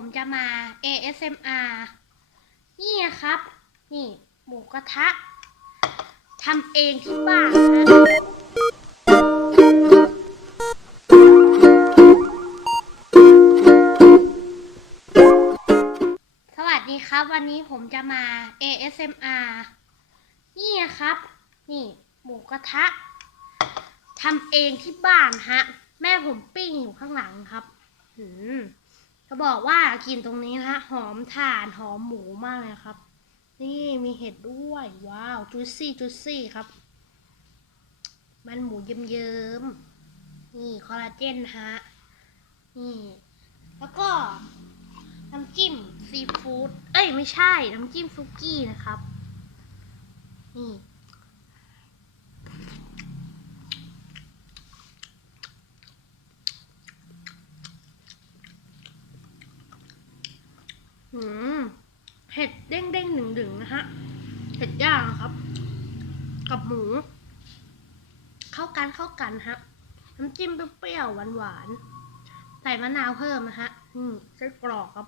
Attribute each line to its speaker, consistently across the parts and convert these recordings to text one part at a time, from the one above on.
Speaker 1: ผมจะมา ASMR นี่นะครับ นี่หมูกระทะทำเองที่บ้านนะสวัสดีครับวันนี้ผมจะมา ASMR นี่นะครับ นี่หมูกระทะทำเองที่บ้านฮะ แม่ผมปิ้งอยู่ข้างหลังครับ อืม จะบอกว่ากลิ่นตรงนี้นะฮะหอมถ่านหอมหมูมากเลยครับ นี่มีเห็ดด้วย ว้าวจุซี่จุซซี่ครับ มันหมูเยิ้มๆนี่คอลลาเจนฮะนี่แล้วก็น้ำจิ้มซีฟู้ดเอ้ยไม่ใช่น้ำจิ้มซุกี้นะครับนี่ หืม เห็ดเด้งเด้งหนึ่งดึงๆนะฮะเห็ดย่างครับ กับหมู เข้ากันเข้ากันฮะน้ำจิ้มเปรี้ยวๆหวานๆใส่มะนาวเพิ่มนะฮะอืมไส้กรอกครับ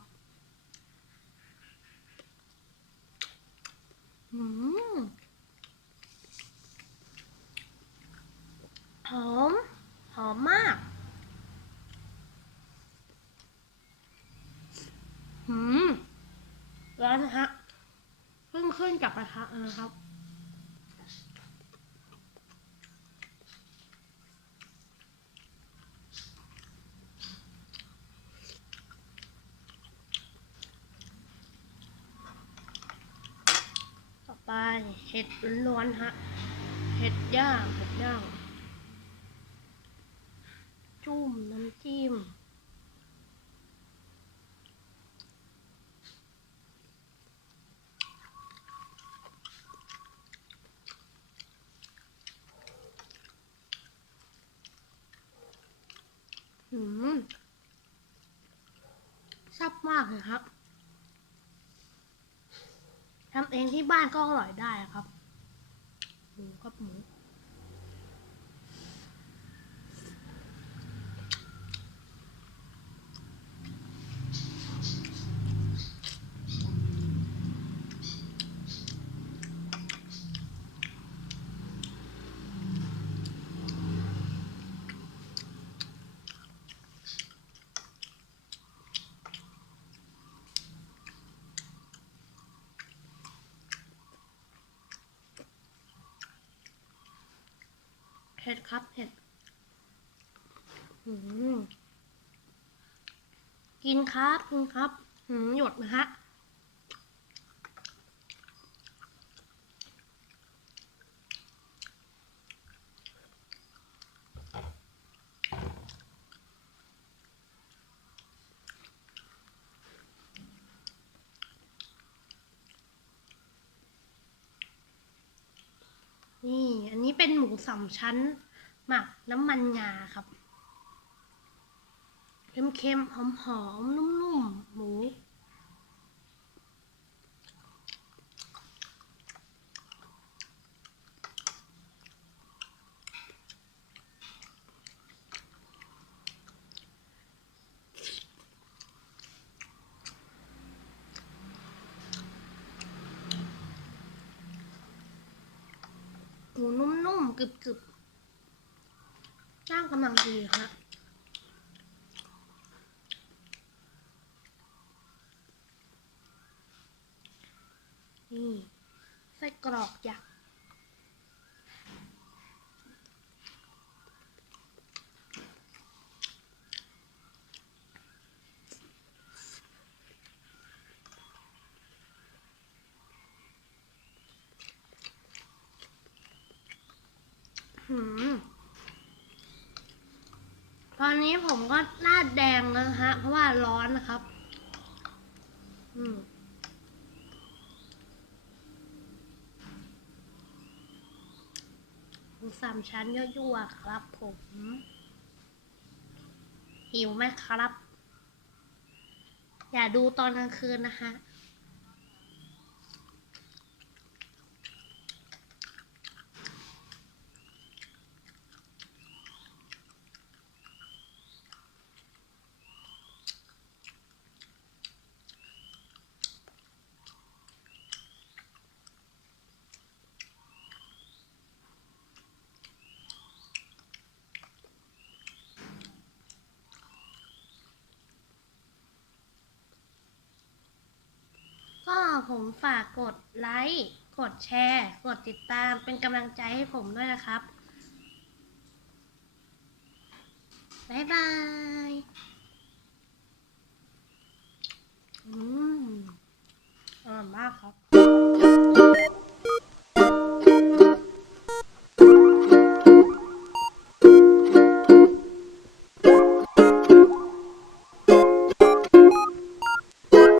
Speaker 1: อืมหอม หอมมาก หืม ร้อนนะฮะเพิ่งขึ้นจากกระทะนะครับต่อไปเห็ดล้วนๆฮะ เห็ดย่าง เห็ดย่าง จุ่มน้ำจิ้ม อืมแซ่บมากเลยครับทำเองที่บ้านก็อร่อยได้ครับ หมูครับหมู ผ็ดครับเผ็ดอืมกินครับกินครับหืมหยดนะฮะ นี่ อันนี้ เป็นหมูสามชั้น หมักน้ำมันงาครับเค็มๆหอมๆนุ่มๆหมูหมูนุ่ม กึบกรึบย่างกำลังดีค่ะนี่ไส้กรอกยักษ์ ตอนนี้ผมก็หน้าแดงแล้วนะฮะ เพราะว่าร้อนนะครับ อืมสามชั้นยั่วๆครับผม หิวไหมครับ อย่าดูตอนกลางคืนนะคะ อ ผมฝากกดไลค์ กดแชร์ กดติดตามเป็นกำลังใจให้ผมด้วยนะครับ บ๊ายบาย